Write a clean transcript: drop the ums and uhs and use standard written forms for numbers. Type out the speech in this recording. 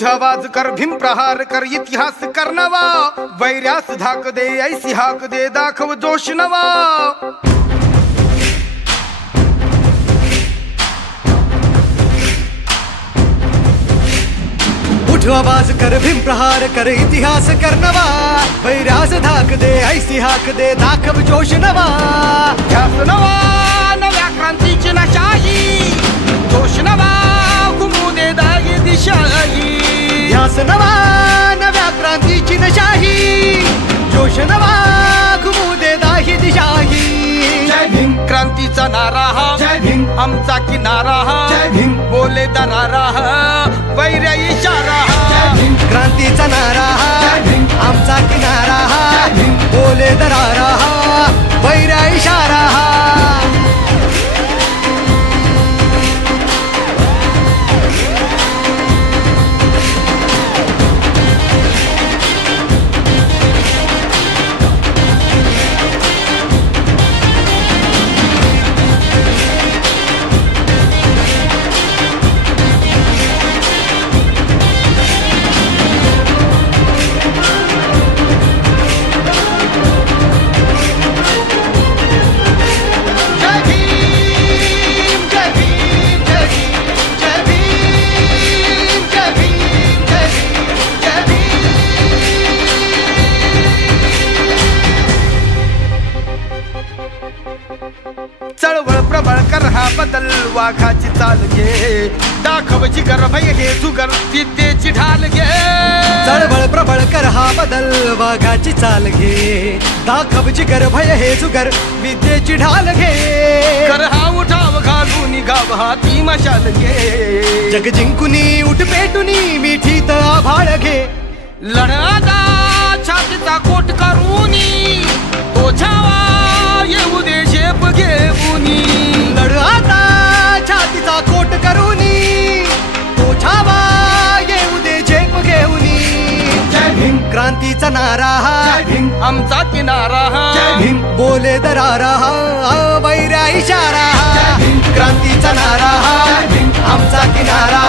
उठ आवाज कर, भीम प्रहार कर, इतिहास कर नवा, वैर्यास धाक दे, ऐसी हाक दे, दाखव जोश नवा. उठ आवाज कर, भीम प्रहार कर, इतिहास कर नवा, वैर्यास धाक दे, ऐसी हाक दे, दाखव जोश नवा. ध्यास नवा नव्या क्रांतीची नशाही, जोश नवा घुमू दे दागी दिशाही. ध्यास नवा नव्या क्रांतीची नशाही, जोश नवा घुमू दे दाही दिशाही. जय भीम क्रांतीचा नारा हा, जय भीम आमचा किनारा हा, जय भीम बोले दरारा हा, वैर्य इशारा हा. जय भीम क्रांतीचा नारा हा, जय भीम आमचा किनारा हा, जय भीम बोले दरारा हा, वैर्या इशारा हा. चळवळ प्रबळ कर हा बदल, वाघाची चाल घे, दाखव जिगर भय हे जुगर, विद्येची ढाल घे. चळवळ प्रबळ कर हा बदल, वाघाची चाल घे, दाखव जिगर भय हे जुगर, विद्येची ढाल घे. कर हा उठाव घालून गाव हाती मशाल घे. जग जिंकुनी उठ पेटुनी मिठीत आभाळ घे. लढादा छातीचा कोट करूनी, तो छावा येऊ दे झेप घेऊनी. लढ आता छातीचा कोट करूनी, तो छावा येऊ दे झेप घेऊनी. जय भीम क्रांतीचा नारा हा, जय भीम आमचा किनारा हा, जय भीम बोले दरारा हा, वैर्या इशारा हा. जय भीम क्रांतीचा नारा हा, जय भीम आमचा किनारा